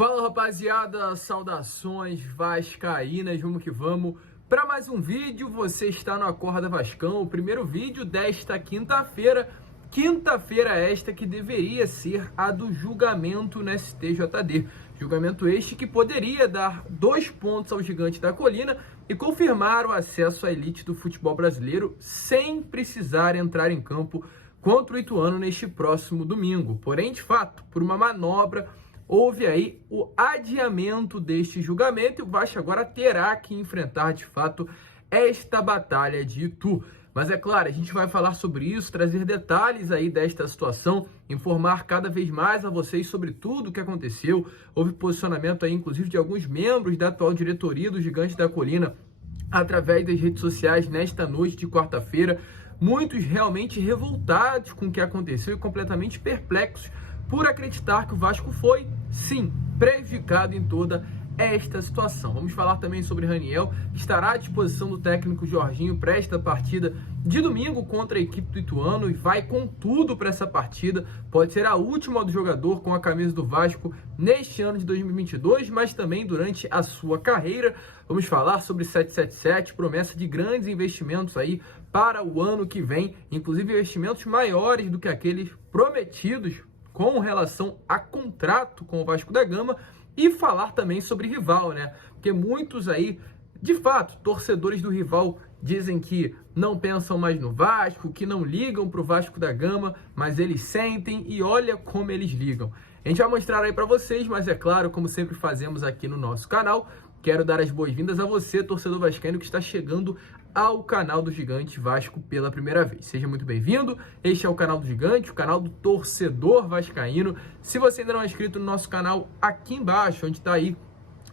Fala, rapaziada, saudações vascaínas, vamos que vamos para mais um vídeo. Você está no Acorda Vascão, o primeiro vídeo desta quinta-feira esta que deveria ser a do julgamento no STJD, julgamento este que poderia dar 2 pontos ao Gigante da Colina e confirmar o acesso à elite do futebol brasileiro sem precisar entrar em campo contra o Ituano neste próximo domingo. Porém, de fato, por uma manobra, houve aí o adiamento deste julgamento e o Vasco agora terá que enfrentar, de fato, esta batalha de Itu. Mas é claro, a gente vai falar sobre isso, trazer detalhes aí desta situação, informar cada vez mais a vocês sobre tudo o que aconteceu. Houve posicionamento aí, inclusive, de alguns membros da atual diretoria do Gigante da Colina através das redes sociais nesta noite de quarta-feira. Muitos realmente revoltados com o que aconteceu e completamente perplexos por acreditar que o Vasco foi, sim, prejudicado em toda esta situação. Vamos falar também sobre Raniel, que estará à disposição do técnico Jorginho para esta partida de domingo contra a equipe do Ituano e vai com tudo para essa partida. Pode ser a última do jogador com a camisa do Vasco neste ano de 2022, mas também durante a sua carreira. Vamos falar sobre 777, promessa de grandes investimentos aí para o ano que vem, inclusive investimentos maiores do que aqueles prometidos com relação a contrato com o Vasco da Gama, e falar também sobre rival, né? Porque muitos aí, de fato, torcedores do rival dizem que não pensam mais no Vasco, que não ligam para o Vasco da Gama, mas eles sentem e olha como eles ligam. A gente vai mostrar aí para vocês, mas é claro, como sempre fazemos aqui no nosso canal, quero dar as boas-vindas a você, torcedor vascaíno, que está chegando ao canal do Gigante Vasco pela primeira vez. Seja muito bem-vindo. Este é o canal do Gigante, o canal do torcedor vascaíno. Se você ainda não é inscrito no nosso canal, aqui embaixo, onde está aí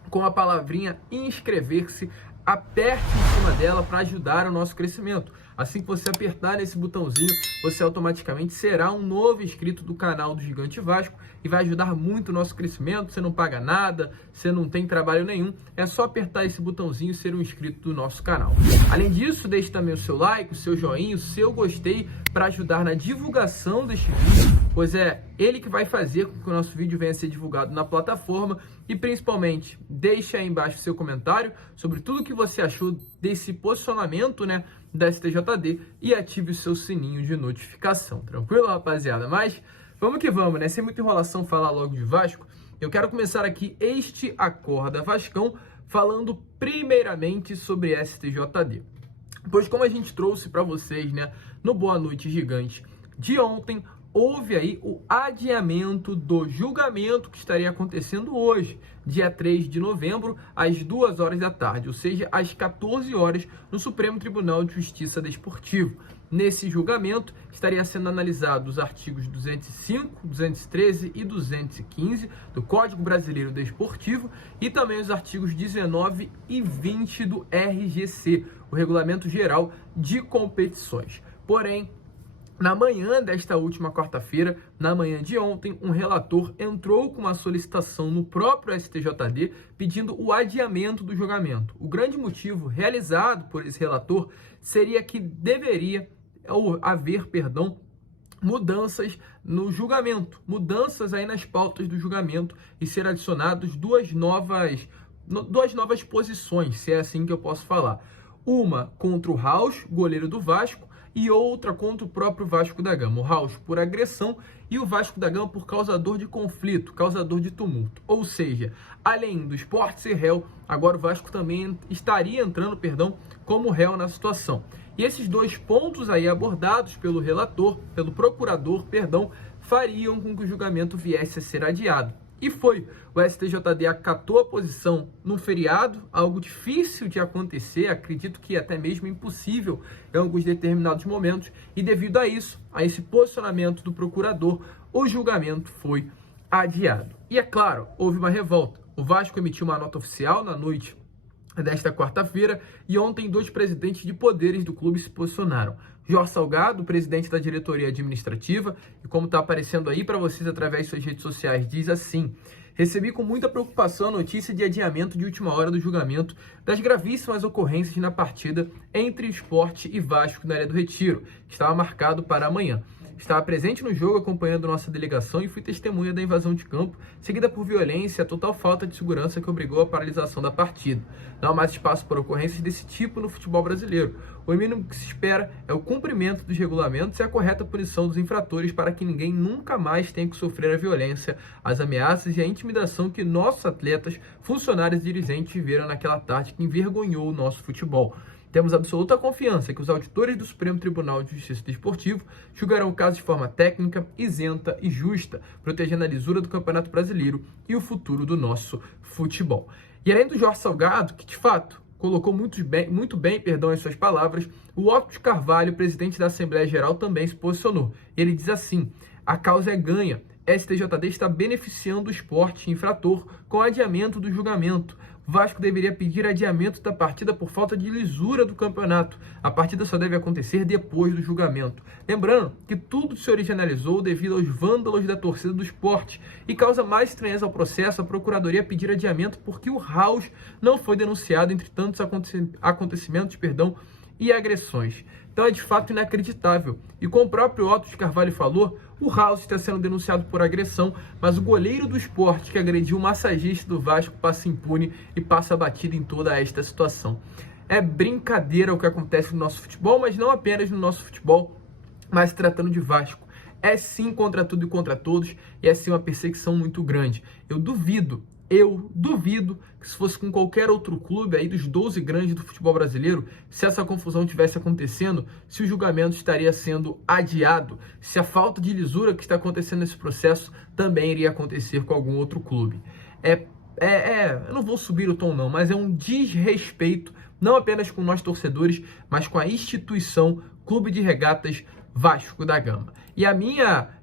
com a palavrinha inscrever-se, aperte em cima dela para ajudar o nosso crescimento. Assim que você apertar nesse botãozinho, você automaticamente será um novo inscrito do canal do Gigante Vasco e vai ajudar muito o nosso crescimento. Você não paga nada, você não tem trabalho nenhum, é só apertar esse botãozinho e ser um inscrito do nosso canal. Além disso, deixe também o seu like, o seu joinha, o seu gostei para ajudar na divulgação deste vídeo, pois é ele que vai fazer com que o nosso vídeo venha a ser divulgado na plataforma. E principalmente, deixe aí embaixo o seu comentário sobre tudo o que você achou desse posicionamento, né, da STJD, e ative o seu sininho de notificação. Tranquilo, rapaziada? Mas vamos que vamos, né? Sem muita enrolação, falar logo de Vasco. Eu quero começar aqui este Acorda Vascão falando primeiramente sobre STJD. Pois como a gente trouxe para vocês, né, no Boa Noite Gigante de ontem, houve aí o adiamento do julgamento que estaria acontecendo hoje, dia 3 de novembro, às 2 horas da tarde, ou seja, às 14 horas, no Supremo Tribunal de Justiça Desportivo. Nesse julgamento, estaria sendo analisados os artigos 205, 213 e 215 do Código Brasileiro Desportivo e também os artigos 19 e 20 do RGC, o Regulamento Geral de Competições. Porém, na manhã desta última quarta-feira, na manhã de ontem, um relator entrou com uma solicitação no próprio STJD pedindo o adiamento do julgamento. O grande motivo realizado por esse relator seria que deveria haver, mudanças no julgamento, mudanças aí nas pautas do julgamento e ser adicionados duas novas posições, se é assim que eu posso falar. Uma contra o Raus, goleiro do Vasco, e outra contra o próprio Vasco da Gama. O Raus por agressão e o Vasco da Gama por causador de conflito, causador de tumulto. Ou seja, além do Sport ser réu, agora o Vasco também estaria entrando, como réu na situação. E esses 2 pontos aí abordados pelo relator, pelo procurador, fariam com que o julgamento viesse a ser adiado. E foi. O STJD acatou a posição num feriado, algo difícil de acontecer, acredito que até mesmo impossível em alguns determinados momentos, e devido a isso, a esse posicionamento do procurador, o julgamento foi adiado. E é claro, houve uma revolta. O Vasco emitiu uma nota oficial na noite desta quarta-feira e ontem 2 presidentes de poderes do clube se posicionaram. Jorge Salgado, presidente da diretoria administrativa, e como está aparecendo aí para vocês através de suas redes sociais, diz assim: recebi com muita preocupação a notícia de adiamento de última hora do julgamento das gravíssimas ocorrências na partida entre Sport e Vasco na Ilha do Retiro, que estava marcado para amanhã. Estava presente no jogo acompanhando nossa delegação e fui testemunha da invasão de campo, seguida por violência e a total falta de segurança que obrigou à paralisação da partida. Não há mais espaço para ocorrências desse tipo no futebol brasileiro. O mínimo que se espera é o cumprimento dos regulamentos e a correta punição dos infratores para que ninguém nunca mais tenha que sofrer a violência, as ameaças e a intimidação que nossos atletas, funcionários e dirigentes viveram naquela tarde que envergonhou o nosso futebol. Temos absoluta confiança que os auditores do Supremo Tribunal de Justiça Desportivo julgarão o caso de forma técnica, isenta e justa, protegendo a lisura do Campeonato Brasileiro e o futuro do nosso futebol. E além do Jorge Salgado, que de fato colocou muito bem em suas palavras, o Otto de Carvalho, presidente da Assembleia Geral, também se posicionou. Ele diz assim: a causa é ganha. STJD está beneficiando o esporte infrator com adiamento do julgamento. Vasco deveria pedir adiamento da partida por falta de lisura do campeonato. A partida só deve acontecer depois do julgamento. Lembrando que tudo se originalizou devido aos vândalos da torcida do esporte e causa mais estranheza ao processo a Procuradoria pedir adiamento porque o House não foi denunciado entre tantos acontecimentos e agressões. Então é de fato inacreditável. E como o próprio Otto de Carvalho falou, o House está sendo denunciado por agressão, mas o goleiro do esporte que agrediu o massagista do Vasco passa impune e passa batido em toda esta situação. É brincadeira o que acontece no nosso futebol, mas não apenas no nosso futebol, mas tratando de Vasco. É sim contra tudo e contra todos, e é sim uma perseguição muito grande. Eu duvido que se fosse com qualquer outro clube aí dos 12 grandes do futebol brasileiro, se essa confusão tivesse acontecendo, se o julgamento estaria sendo adiado, se a falta de lisura que está acontecendo nesse processo também iria acontecer com algum outro clube. Eu não vou subir o tom não, mas é um desrespeito, não apenas com nós torcedores, mas com a instituição Clube de Regatas Vasco da Gama. E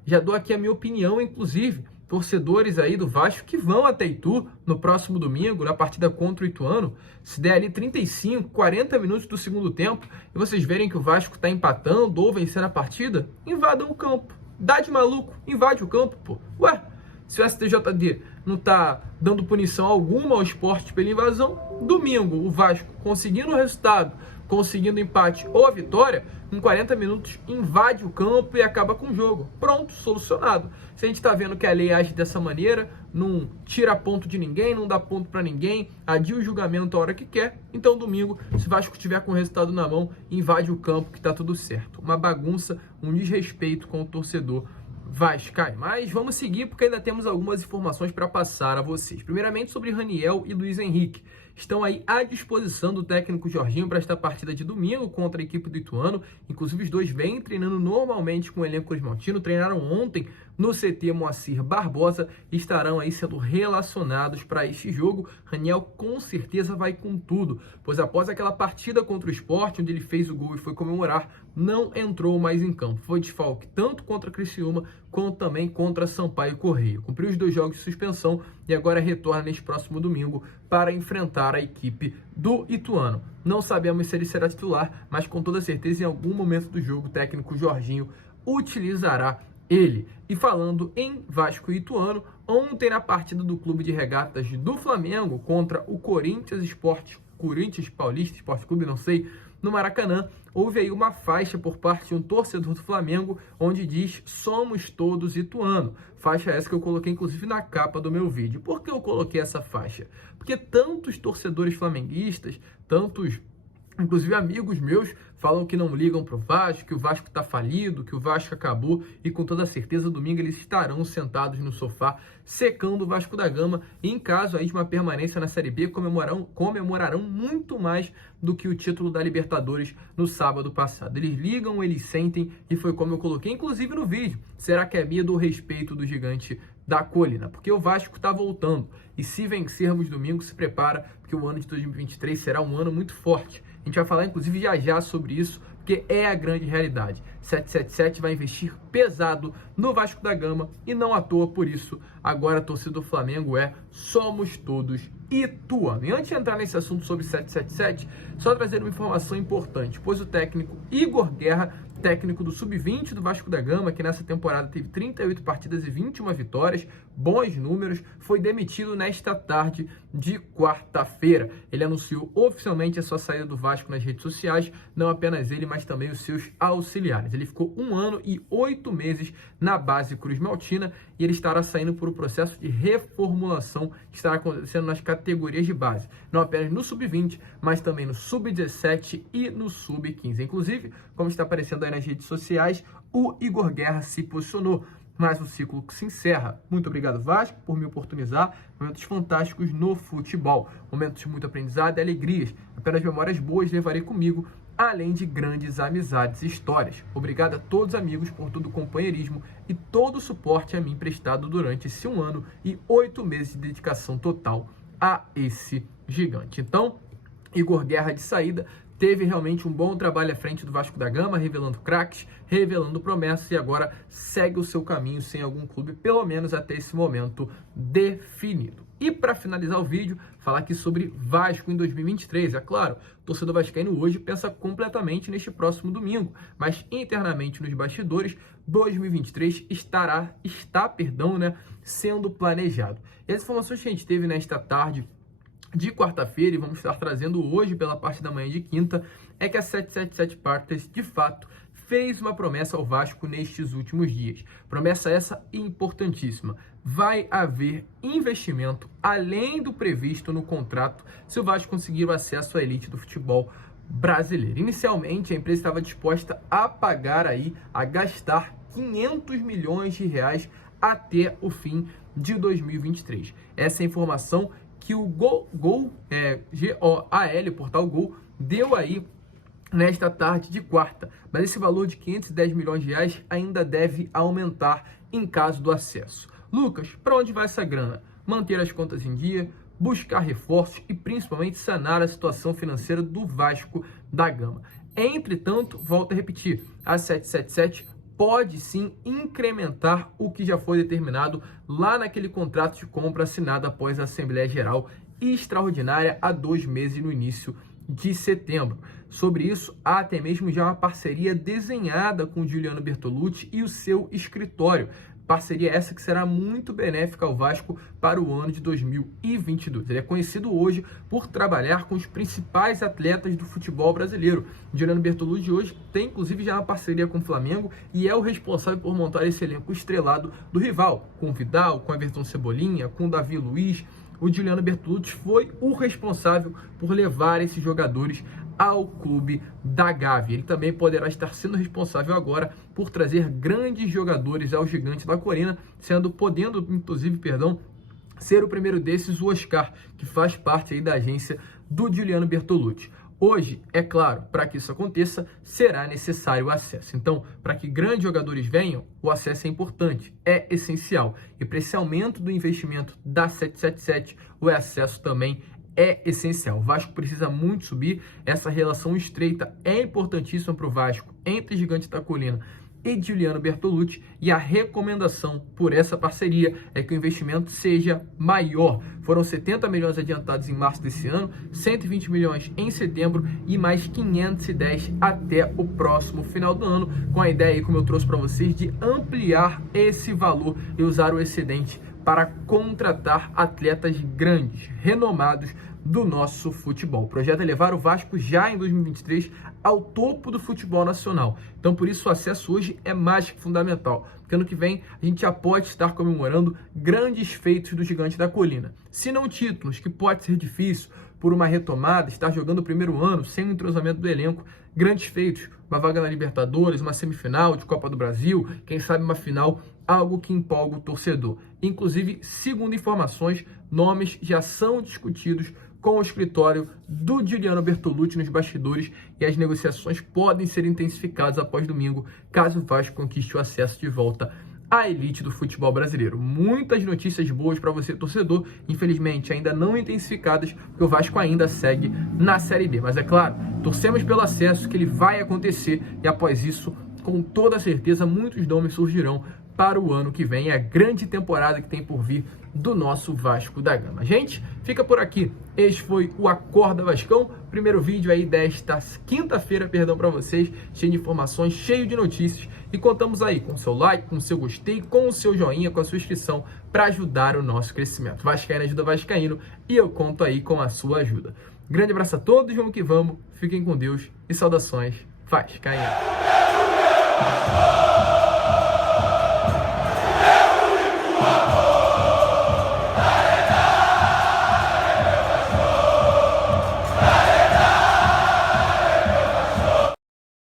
já dou aqui a minha opinião, inclusive, torcedores aí do Vasco que vão até Itu no próximo domingo, na partida contra o Ituano, se der ali 35, 40 minutos do segundo tempo, e vocês verem que o Vasco está empatando ou vencendo a partida, invadam o campo. Dá de maluco, invade o campo, pô. Ué, se o STJD não tá dando punição alguma ao esporte pela invasão, domingo o Vasco conseguindo o resultado, conseguindo empate ou a vitória, em 40 minutos invade o campo e acaba com o jogo. Pronto, solucionado. Se a gente está vendo que a lei age dessa maneira, não tira ponto de ninguém, não dá ponto para ninguém, adia o julgamento a hora que quer, então domingo, se o Vasco tiver com o resultado na mão, invade o campo que tá tudo certo. Uma bagunça, um desrespeito com o torcedor vascaíno. Mas vamos seguir porque ainda temos algumas informações para passar a vocês. Primeiramente sobre Raniel e Luiz Henrique. Estão aí à disposição do técnico Jorginho para esta partida de domingo contra a equipe do Ituano. Inclusive os dois vêm treinando normalmente com o elenco cruzmaltino. Treinaram ontem no CT Moacir Barbosa e estarão aí sendo relacionados para este jogo. Raniel com certeza vai com tudo, pois após aquela partida contra o Sport, onde ele fez o gol e foi comemorar, não entrou mais em campo. Foi desfalque tanto contra Criciúma quanto também contra Sampaio Corrêa. Cumpriu os 2 jogos de suspensão e agora retorna neste próximo domingo para enfrentar a equipe do Ituano. Não sabemos se ele será titular, mas com toda certeza em algum momento do jogo o técnico Jorginho utilizará ele. E falando em Vasco e Ituano, ontem na partida do Clube de Regatas do Flamengo contra o Corinthians Paulista Esporte Clube, não sei, no Maracanã, houve aí uma faixa por parte de um torcedor do Flamengo, onde diz: somos todos Ituano. Faixa essa que eu coloquei inclusive na capa do meu vídeo. Por que eu coloquei essa faixa? Porque tantos torcedores flamenguistas, inclusive amigos meus, falam que não ligam pro Vasco, que o Vasco tá falido, que o Vasco acabou, e com toda certeza domingo eles estarão sentados no sofá secando o Vasco da Gama, e em caso aí de uma permanência na Série B comemorarão muito mais do que o título da Libertadores no sábado passado. Eles ligam, eles sentem, e foi como eu coloquei inclusive no vídeo. Será que é medo ou respeito do gigante da colina? Porque o Vasco está voltando, e se vencermos domingo, se prepara, porque o ano de 2023 será um ano muito forte. A gente vai falar inclusive já sobre isso, porque é a grande realidade. 777 vai investir pesado no Vasco da Gama e não à toa por isso. Agora a torcida do Flamengo somos todos Ituano. E antes de entrar nesse assunto sobre 777, só trazer uma informação importante, pois o técnico Igor Guerra técnico do Sub-20 do Vasco da Gama, que nessa temporada teve 38 partidas e 21 vitórias, bons números, foi demitido nesta tarde de quarta-feira. Ele anunciou oficialmente a sua saída do Vasco nas redes sociais, não apenas ele, mas também os seus auxiliares. Ele ficou 1 ano e 8 meses na base Cruz Maltina e ele estará saindo por um processo de reformulação que estará acontecendo nas categorias de base, não apenas no Sub-20, mas também no Sub-17 e no Sub-15. Inclusive, como está aparecendo aí nas redes sociais, o Igor Guerra se posicionou. Mas o ciclo que se encerra. Muito obrigado, Vasco, por me oportunizar momentos fantásticos no futebol. Momentos de muito aprendizado e alegrias. Apenas memórias boas levarei comigo, além de grandes amizades e histórias. Obrigado a todos, amigos, por todo o companheirismo e todo o suporte a mim prestado durante esse 1 ano e 8 meses de dedicação total a esse gigante. Então, Igor Guerra de saída, teve realmente um bom trabalho à frente do Vasco da Gama, revelando craques, revelando promessas e agora segue o seu caminho sem algum clube, pelo menos até esse momento definido. E para finalizar o vídeo, falar aqui sobre Vasco em 2023. É claro, o torcedor vascaíno hoje pensa completamente neste próximo domingo, mas internamente nos bastidores, 2023 está sendo planejado. E as informações que a gente teve nesta tarde de quarta-feira, e vamos estar trazendo hoje pela parte da manhã de quinta, é que a 777 Partners, de fato, fez uma promessa ao Vasco nestes últimos dias. Promessa essa importantíssima. Vai haver investimento além do previsto no contrato se o Vasco conseguir o acesso à elite do futebol brasileiro. Inicialmente, a empresa estava disposta a pagar a gastar 500 milhões de reais até o fim de 2023. Essa é a informação que o GOL, G-O-A-L, portal Gol, deu aí nesta tarde de quarta. Mas esse valor de 510 milhões de reais ainda deve aumentar em caso do acesso. Lucas, para onde vai essa grana? Manter as contas em dia, buscar reforços e principalmente sanar a situação financeira do Vasco da Gama. Entretanto, volto a repetir, a 777 pode sim incrementar o que já foi determinado lá naquele contrato de compra assinado após a Assembleia Geral Extraordinária há 2 meses no início de setembro. Sobre isso, há até mesmo já uma parceria desenhada com o Giuliano Bertolucci e o seu escritório. Parceria essa que será muito benéfica ao Vasco para o ano de 2022. Ele é conhecido hoje por trabalhar com os principais atletas do futebol brasileiro. Giuliano Bertolucci hoje tem inclusive já uma parceria com o Flamengo e é o responsável por montar esse elenco estrelado do rival, com o Vidal, com o Everton Cebolinha, com o Davi Luiz. O Giuliano Bertolucci foi o responsável por levar esses jogadores ao clube da Gávea. Ele também poderá estar sendo responsável agora por trazer grandes jogadores ao Gigante da Colina, podendo, ser o primeiro desses o Oscar, que faz parte aí da agência do Giuliano Bertolucci. Hoje, é claro, para que isso aconteça, será necessário o acesso. Então, para que grandes jogadores venham, o acesso é importante, é essencial. E para esse aumento do investimento da 777, o acesso também é essencial. O Vasco precisa muito subir, essa relação estreita é importantíssima para o Vasco entre Gigante da Colina e Giuliano Bertolucci, e a recomendação por essa parceria é que o investimento seja maior. Foram 70 milhões adiantados em março desse ano, 120 milhões em setembro e mais 510 até o próximo final do ano, com a ideia aí, como eu trouxe para vocês, de ampliar esse valor e usar o excedente para contratar atletas grandes, renomados do nosso futebol. O projeto é levar o Vasco já em 2023 ao topo do futebol nacional. Então, por isso, o acesso hoje é mais que fundamental, porque ano que vem a gente já pode estar comemorando grandes feitos do Gigante da Colina. Se não títulos, que pode ser difícil por uma retomada, estar jogando o primeiro ano sem o entrosamento do elenco, grandes feitos, uma vaga na Libertadores, uma semifinal de Copa do Brasil, quem sabe uma final, algo que empolga o torcedor. Inclusive, segundo informações, nomes já são discutidos com o escritório do Giuliano Bertolucci nos bastidores e as negociações podem ser intensificadas após domingo, caso o Vasco conquiste o acesso de volta à elite do futebol brasileiro. Muitas notícias boas para você, torcedor, infelizmente ainda não intensificadas, porque o Vasco ainda segue na Série B. Mas é claro, torcemos pelo acesso, que ele vai acontecer, e após isso, com toda certeza, muitos nomes surgirão para o ano que vem, a grande temporada que tem por vir do nosso Vasco da Gama. Gente, fica por aqui. Este foi o Acorda Vascão, primeiro vídeo aí desta quinta-feira, perdão, para vocês, cheio de informações, cheio de notícias, e contamos aí com o seu like, com o seu gostei, com o seu joinha, com a sua inscrição para ajudar o nosso crescimento. Vascaíno ajuda Vascaíno e eu conto aí com a sua ajuda. Grande abraço a todos, vamos que vamos, fiquem com Deus e saudações Vascaíno.